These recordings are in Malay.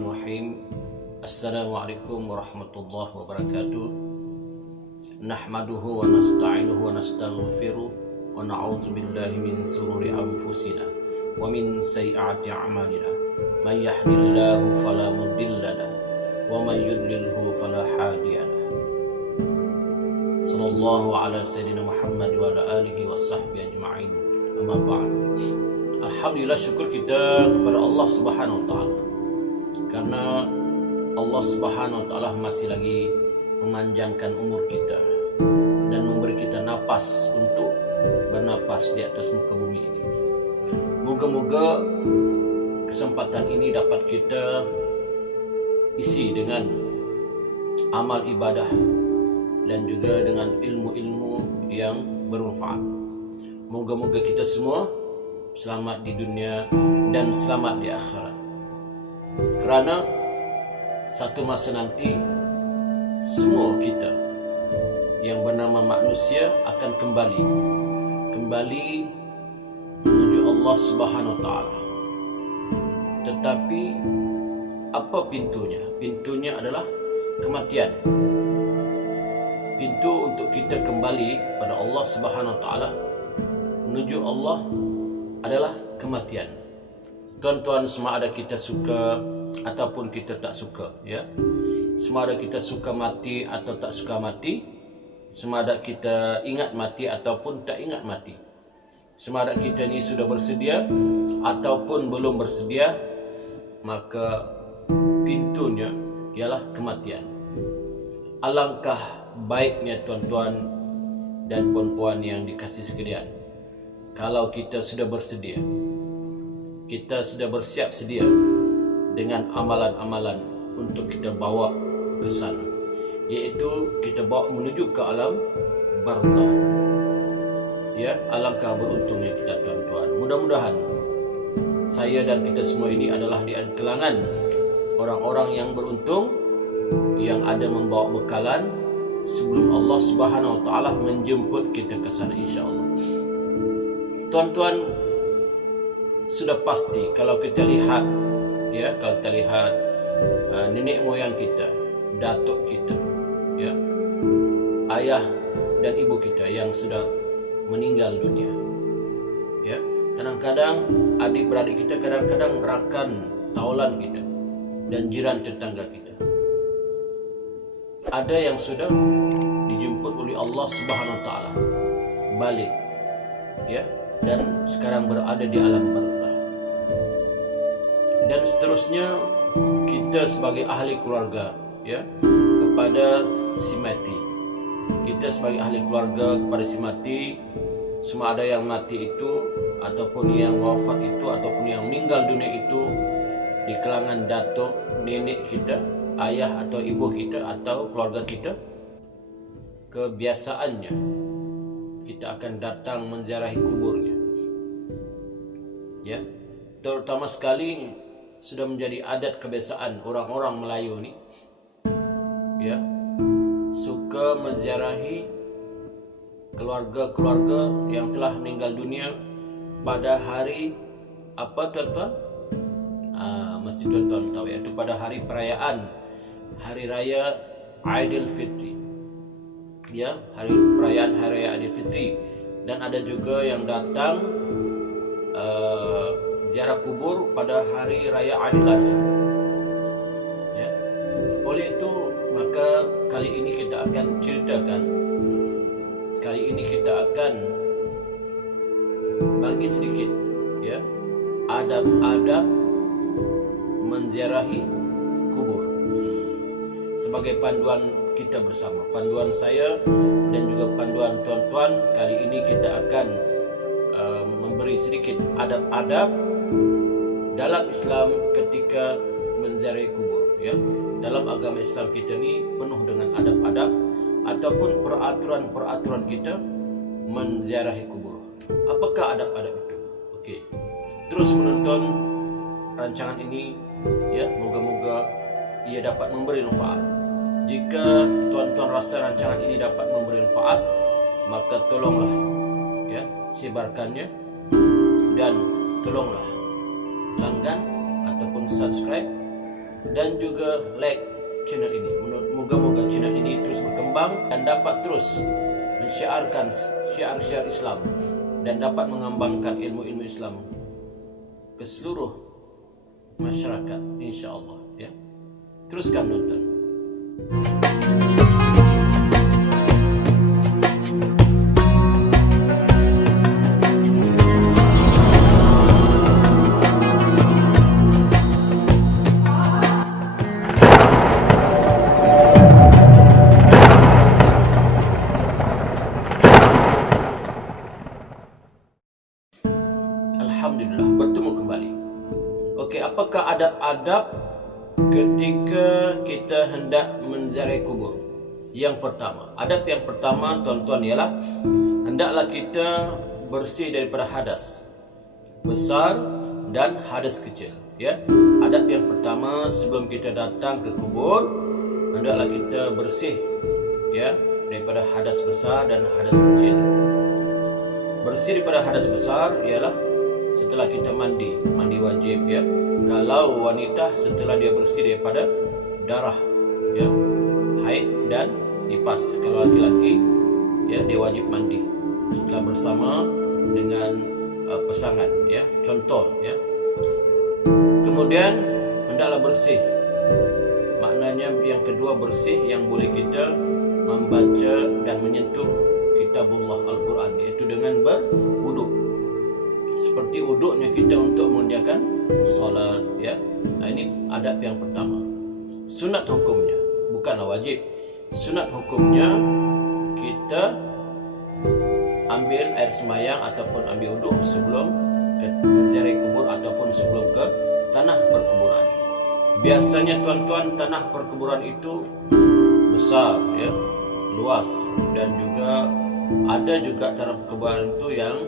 Bismillahirrahmanirrahim. Assalamualaikum warahmatullahi wabarakatuh. Nahmaduhu wa nasta'inuhu wa nastaghfiruh wa na'udzu billahi min shururi anfusina wa min sayyiati a'malina. May yahdihillahu fala mudilla lahu wa may yudlilhu fala hadiya lahu. Sallallahu ala sayyidina Muhammad wa ala alihi washabbihi ajma'in. Amma ba'd. Alhamdulillah, syukur kita kepada Allah Subhanahu wa taala. Karena Allah Subhanahu wa taala masih lagi memanjangkan umur kita dan memberi kita napas untuk bernapas di atas muka bumi ini. Moga-moga kesempatan ini dapat kita isi dengan amal ibadah dan juga dengan ilmu-ilmu yang bermanfaat. Moga-moga kita semua selamat di dunia dan selamat di akhirat. Kerana satu masa nanti semua kita yang bernama manusia akan kembali menuju Allah Subhanahu wa taala. Tetapi apa pintunya? Pintunya adalah kematian. Pintu untuk kita kembali pada Allah Subhanahu wa taala, menuju Allah, adalah kematian. Tuan-tuan, sama ada kita suka ataupun kita tak suka, ya. Sama ada kita suka mati atau tak suka mati, sama ada kita ingat mati ataupun tak ingat mati, sama ada kita ni sudah bersedia ataupun belum bersedia, maka pintunya ialah kematian. Alangkah baiknya tuan-tuan dan puan-puan yang dikasihi sekalian, kalau kita sudah bersedia, kita sudah bersiap sedia dengan amalan-amalan untuk kita bawa ke sana, iaitu kita bawa menuju ke alam barzah. Ya, alangkah beruntungnya kita tuan-tuan. Mudah-mudahan saya dan kita semua ini adalah di kalangan orang-orang yang beruntung, yang ada membawa bekalan sebelum Allah Subhanahu wa taala menjemput kita ke sana, insya-Allah. Tuan-tuan, sudah pasti kalau kita lihat, ya, kalau kita lihat nenek moyang kita, datuk kita, ya, ayah dan ibu kita yang sudah meninggal dunia, ya, kadang-kadang adik-beradik kita, kadang-kadang rakan taulan kita dan jiran tetangga kita, ada yang sudah dijemput oleh Allah Subhanahu wa taala balik, ya, dan sekarang berada di alam barzah. Dan seterusnya, kita sebagai ahli keluarga, ya, kepada si mati, kita sebagai ahli keluarga kepada si mati, semua ada yang mati itu ataupun yang wafat itu ataupun yang meninggal dunia itu di kalangan datuk, nenek kita, ayah atau ibu kita atau keluarga kita, kebiasaannya kita akan datang menziarahi kuburnya, ya. Terutama sekali sudah menjadi adat kebiasaan orang-orang Melayu ni, ya, suka menziarahi keluarga-keluarga yang telah meninggal dunia pada hari apa, tuan-tuan? Mesti tuan-tuan tahu, iaitu pada hari perayaan hari raya Aidilfitri, ya, hari perayaan hari raya Aidilfitri. Dan ada juga yang datang ziarah kubur pada hari raya Aidil Adha, ya. Oleh itu, maka kali ini kita akan ceritakan, kali ini kita akan bagi sedikit, ya, adab-adab menziarahi kubur sebagai panduan kita bersama, panduan saya dan juga panduan tuan-tuan. Kali ini kita akan memberi sedikit adab-adab dalam Islam ketika menziarahi kubur, ya. Dalam agama Islam kita ni penuh dengan adab-adab ataupun peraturan-peraturan kita menziarahi kubur. Apakah adab-adab itu? Okey, terus menonton rancangan ini, ya, moga-moga ia dapat memberi manfaat. Jika tuan-tuan rasa rancangan ini dapat memberi manfaat, maka tolonglah, ya, sebarkannya dan tolonglah langgan ataupun subscribe dan juga like channel ini. Moga-moga channel ini terus berkembang dan dapat terus mensyiarkan syiar-syiar Islam dan dapat mengembangkan ilmu-ilmu Islam ke seluruh masyarakat, insya-Allah ya. Teruskan nonton. Alhamdulillah, bertemu kembali. Okey, apakah adab-adab ketika kita hendak menziarahi kubur? Yang pertama, adab yang pertama tuan-tuan ialah hendaklah kita bersih daripada hadas besar dan hadas kecil, ya. Adab yang pertama sebelum kita datang ke kubur, hendaklah kita bersih, ya, daripada hadas besar dan hadas kecil. Bersih daripada hadas besar ialah setelah kita mandi wajib, ya. Kalau wanita setelah dia bersih daripada darah, ya, haid dan nifas. Kalau laki-laki, ya, dia wajib mandi setelah bersama dengan pasangan, ya. Contoh, ya. Kemudian hendaklah bersih. Maknanya yang kedua bersih yang boleh kita membaca dan menyentuh kitabullah Al-Quran, iaitu dengan berwuduk. Seperti wuduknya kita untuk mengerjakan solat, ya. Nah, ini adab yang pertama. Sunat hukumnya, bukanlah wajib. Sunat hukumnya kita ambil air sembahyang ataupun ambil wuduk sebelum menziarahi kubur ataupun sebelum ke tanah perkuburan. Biasanya tuan-tuan, tanah perkuburan itu besar, ya, luas, dan juga ada juga tanah perkuburan itu yang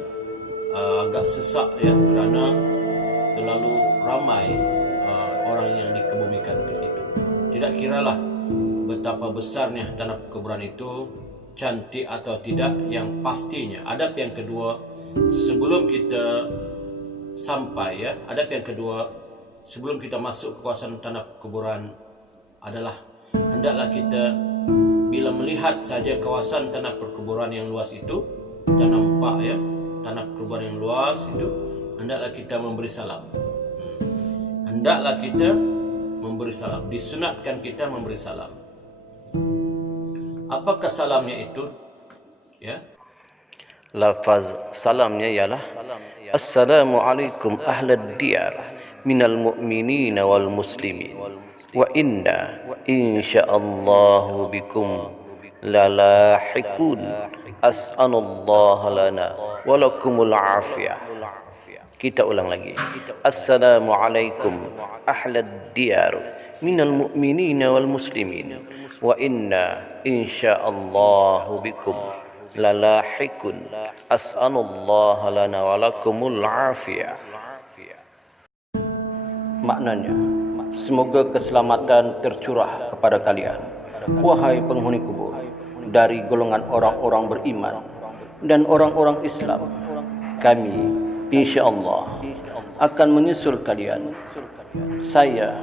agak sesak, ya, kerana terlalu ramai orang yang dikebumikan ke situ. Tidak kiralah betapa besarnya tanah perkuburan itu, cantik atau tidak, yang pastinya adab yang kedua sebelum kita sampai, ya, adab yang kedua sebelum kita masuk ke kawasan tanah perkuburan adalah hendaklah kita bila melihat saja kawasan tanah perkuburan yang luas itu, kita nampak, ya, tanah perkuburan yang luas itu, hendaklah kita memberi salam. Hendaklah kita memberi salam. Disunatkan kita memberi salam. Apakah salamnya itu? Ya. Lafaz salamnya ialah Assalamualaikum ahlad diyar minal mu'minin wal muslimin wa inna insyaallahu bikum lalahikun as'anallahu lana walakumul afiyah. Kita ulang lagi. Assalamualaikum ahlad diyar minal mu'minin wal muslimin wa inna insyaallahu bikum lalahikun as'anallahu lana walakumul afiyah. Maknanya, semoga keselamatan tercurah kepada kalian, wahai penghuni kubur, dari golongan orang-orang beriman dan orang-orang Islam. Kami insya-Allah akan menyusul kalian. Saya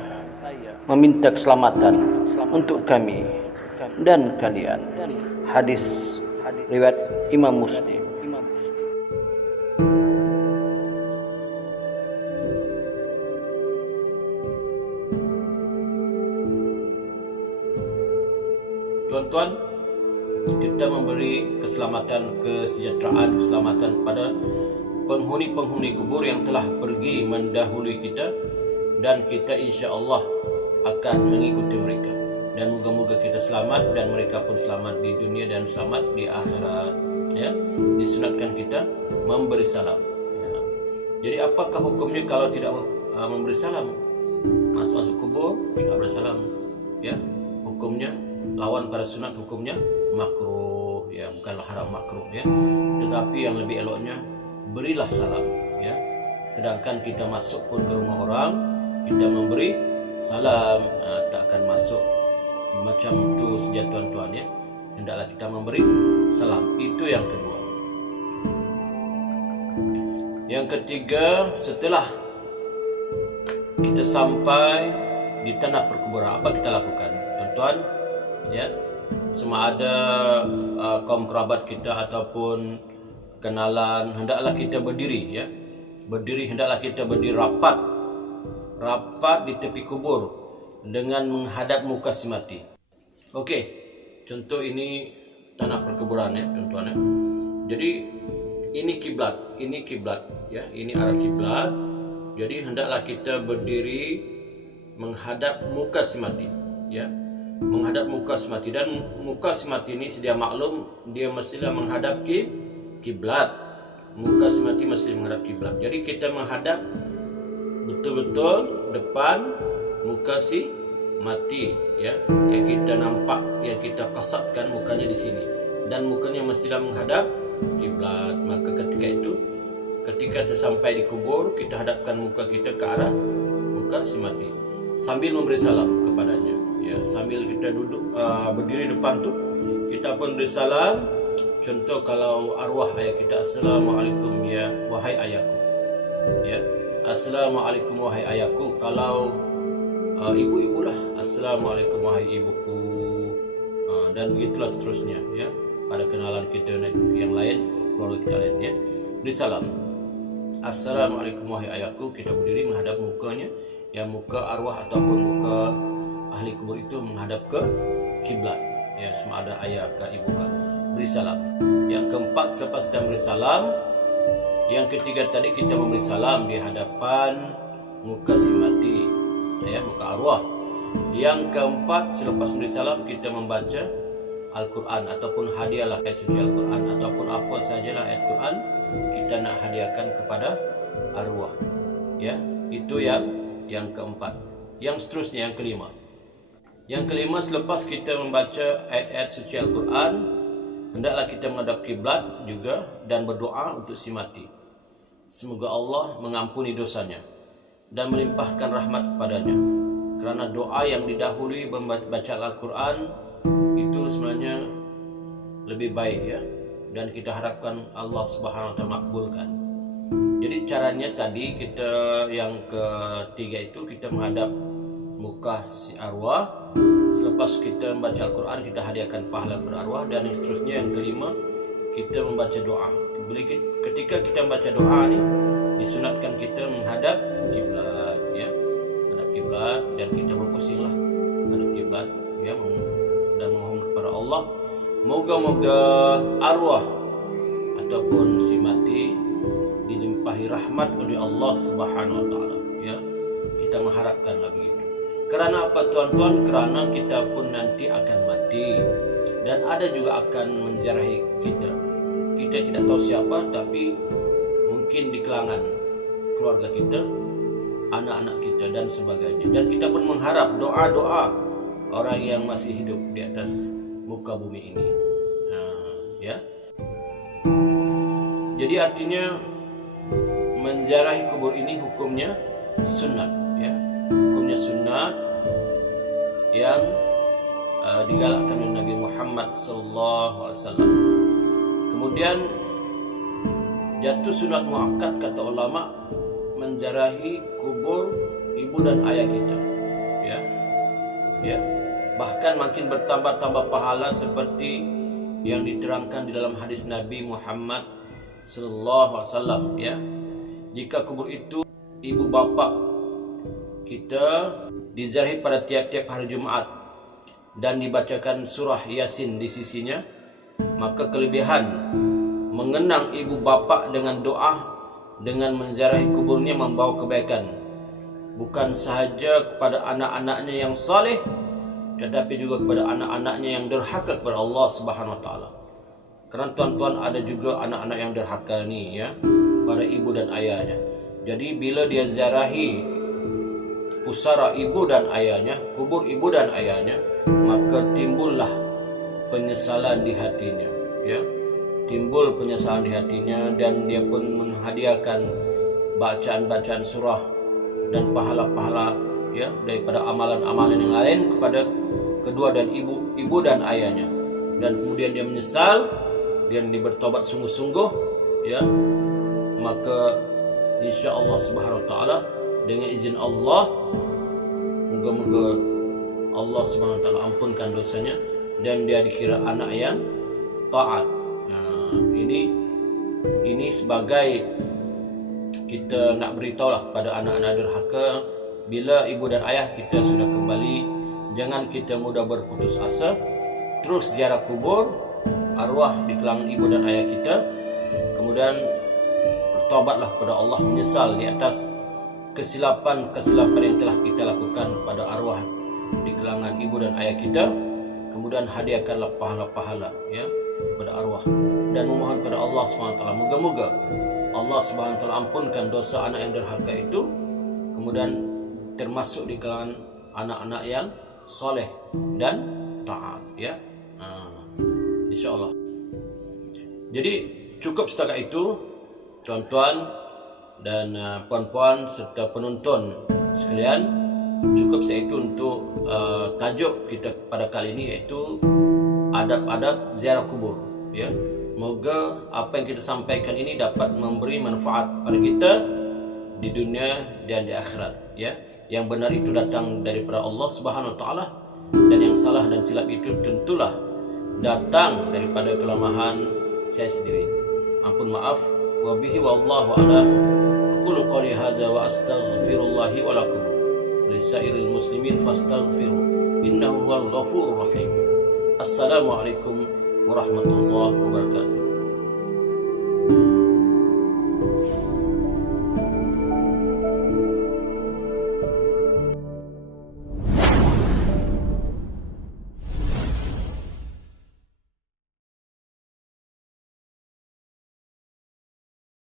meminta keselamatan untuk kami dan kalian. Hadis riwayat Imam Muslim. Tuan-tuan, kita memberi keselamatan, kesejahteraan, keselamatan kepada penghuni-penghuni kubur yang telah pergi mendahului kita, dan kita insya-Allah akan mengikuti mereka. Dan moga-moga kita selamat dan mereka pun selamat di dunia dan selamat di akhirat, ya. Disunatkan kita memberi salam, ya. Jadi apakah hukumnya kalau tidak memberi salam? Masuk kubur tidak bersalam, ya. Hukumnya lawan pada sunat, hukumnya makruh, ya, bukanlah haram, makruh, ya. Tetapi yang lebih eloknya berilah salam, ya. Sedangkan kita masuk pun ke rumah orang, kita memberi salam, tak akan masuk macam tu saja, tuan-tuan, ya. Hendaklah kita memberi salam. Itu yang kedua. Yang ketiga, setelah kita sampai di tanah perkuburan, apa kita lakukan? Tuan-tuan, ya, semua ada kaum kerabat kita ataupun kenalan, hendaklah kita berdiri, ya. Hendaklah kita berdiri rapat di tepi kubur dengan menghadap muka si mati. Okey, contoh ini tanah perkuburan, ya, tuan-tuan, ya. Jadi ini kiblat, ya, ini arah kiblat. Jadi hendaklah kita berdiri menghadap muka si mati, ya, menghadap muka si mati. Dan muka si mati ini sedia maklum, dia mestilah menghadap kiblat. Muka si mati mesti menghadap kiblat. Jadi kita menghadap betul-betul depan muka si mati, ya, yang kita nampak, yang kita kasatkan mukanya di sini, dan mukanya mestilah menghadap kiblat. Maka ketika sesampai di kubur, kita hadapkan muka kita ke arah muka si mati sambil memberi salam kepadanya, ya, sambil kita duduk berdiri depan tu, kita pun beri salam. Contoh kalau arwah ayah kita, assalamualaikum ya wahai ayahku, ya, assalamualaikum wahai ayahku. Kalau ibu-ibu lah, assalamualaikum wahai ibuku, dan begitulah seterusnya, ya, pada kenalan kita yang lain, keluarga kita lain, ya, beri salam, assalamualaikum wahai ayahku. Kita berdiri menghadap mukanya, yang muka arwah ataupun muka ahli kubur itu menghadap ke kiblat, ya, sama ada ayah ke ibu ke, beri salam. Yang keempat, selepas kita beri salam, yang ketiga tadi kita memberi salam di hadapan muka si mati, ya, muka arwah. Yang keempat, selepas beri salam kita membaca Al-Quran ataupun hadiahlah ayat suci Al-Quran ataupun apa sajalah ayat Quran kita nak hadiahkan kepada arwah, ya. Itu yang keempat. Yang seterusnya, yang kelima. Yang kelima, selepas kita membaca ayat-ayat suci Al-Quran, hendaklah kita menghadap kiblat juga dan berdoa untuk si mati. Semoga Allah mengampuni dosanya dan melimpahkan rahmat kepadanya. Kerana doa yang didahului membaca Al-Quran itu sebenarnya lebih baik, ya, dan kita harapkan Allah Subhanahu wa taala makbulkan. Jadi caranya tadi kita yang ketiga itu kita menghadap muka si arwah. Selepas kita membaca Al-Quran, kita hadiahkan pahala kepada arwah. Dan yang seterusnya, yang kelima, kita membaca doa. Ketika kita membaca doa ni, disunatkan kita menghadap kiblat, ya, menghadap kiblat, dan kita berpusinglah menghadap kiblat, ya, dan memohon kepada Allah, moga-moga arwah ataupun si mati dilimpahi rahmat oleh Allah Subhanahu wa taala, ya. Kita mengharapkanlah begitu. Kerana apa, tuan-tuan? Kerana kita pun nanti akan mati dan ada juga akan menziarahi kita. Kita tidak tahu siapa, tapi mungkin di kalangan keluarga kita, anak-anak kita dan sebagainya. Dan kita pun mengharap doa-doa orang yang masih hidup di atas muka bumi ini, ya. Jadi artinya menziarahi kubur ini hukumnya sunat, ya. Hukumnya sunat yang digalakkan oleh Nabi Muhammad SAW. Kemudian jatuh sunat muakkad, kata ulama, menziarahi kubur ibu dan ayah kita, ya. Bahkan makin bertambah-tambah pahala seperti yang diterangkan di dalam hadis Nabi Muhammad SAW, ya. Jika kubur itu ibu bapa kita diziarahi pada tiap-tiap hari Jumaat dan dibacakan surah Yasin di sisinya, maka kelebihan mengenang ibu bapa dengan doa dengan menziarahi kuburnya membawa kebaikan, bukan sahaja kepada anak-anaknya yang saleh, tetapi juga kepada anak-anaknya yang derhaka kepada Allah Subhanahu wa taala. Kerana tuan-tuan, ada juga anak-anak yang derhaka ni, ya, pada ibu dan ayahnya. Jadi bila dia ziarahi pusara ibu dan ayahnya, kubur ibu dan ayahnya, maka timbullah penyesalan di hatinya, ya. Timbul penyesalan di hatinya, dan dia pun menghadiahkan bacaan-bacaan surah dan pahala-pahala, ya, daripada amalan-amalan yang lain kepada kedua dan ibu dan ayahnya. Dan kemudian dia menyesal dan dia bertobat sungguh-sungguh, ya, maka insya-Allah Subhanahu wa taala dengan izin Allah Moga-moga Allah Subhanahu wa taala ampunkan dosanya dan dia dikira anak yang taat. Ini sebagai kita nak beritahulah kepada anak-anak derhaka, bila ibu dan ayah kita sudah kembali, jangan kita mudah berputus asa, terus ziarah kubur arwah di kalangan ibu dan ayah kita, kemudian bertobatlah kepada Allah, menyesal di atas kesilapan-kesilapan yang telah kita lakukan pada arwah di kalangan ibu dan ayah kita, kemudian hadiahkanlah pahala-pahala ya kepada arwah dan memohon kepada Allah SWT, moga-moga Allah SWT ampunkan dosa anak yang derhaka itu, kemudian termasuk di kalangan anak-anak yang soleh dan taat ya. InsyaAllah. Jadi cukup setakat itu tuan-tuan dan puan-puan serta penonton sekalian. Cukup saya itu untuk tajuk kita pada kali ini, iaitu adab-adab ziarah kubur ya. Moga apa yang kita sampaikan ini dapat memberi manfaat pada kita di dunia dan di akhirat ya. Yang benar itu datang daripada Allah Subhanahu wa taala, dan yang salah dan silap itu tentulah datang daripada kelemahan saya sendiri. Ampun maaf. Wa bihi wallahu a'lam. Aqulu qali hadza wa astaghfirullahi wa lakum wa lisairil muslimin fastaghfiru innahu huwal ghafurur rahim. Assalamualaikum warahmatullahi wabarakatuh.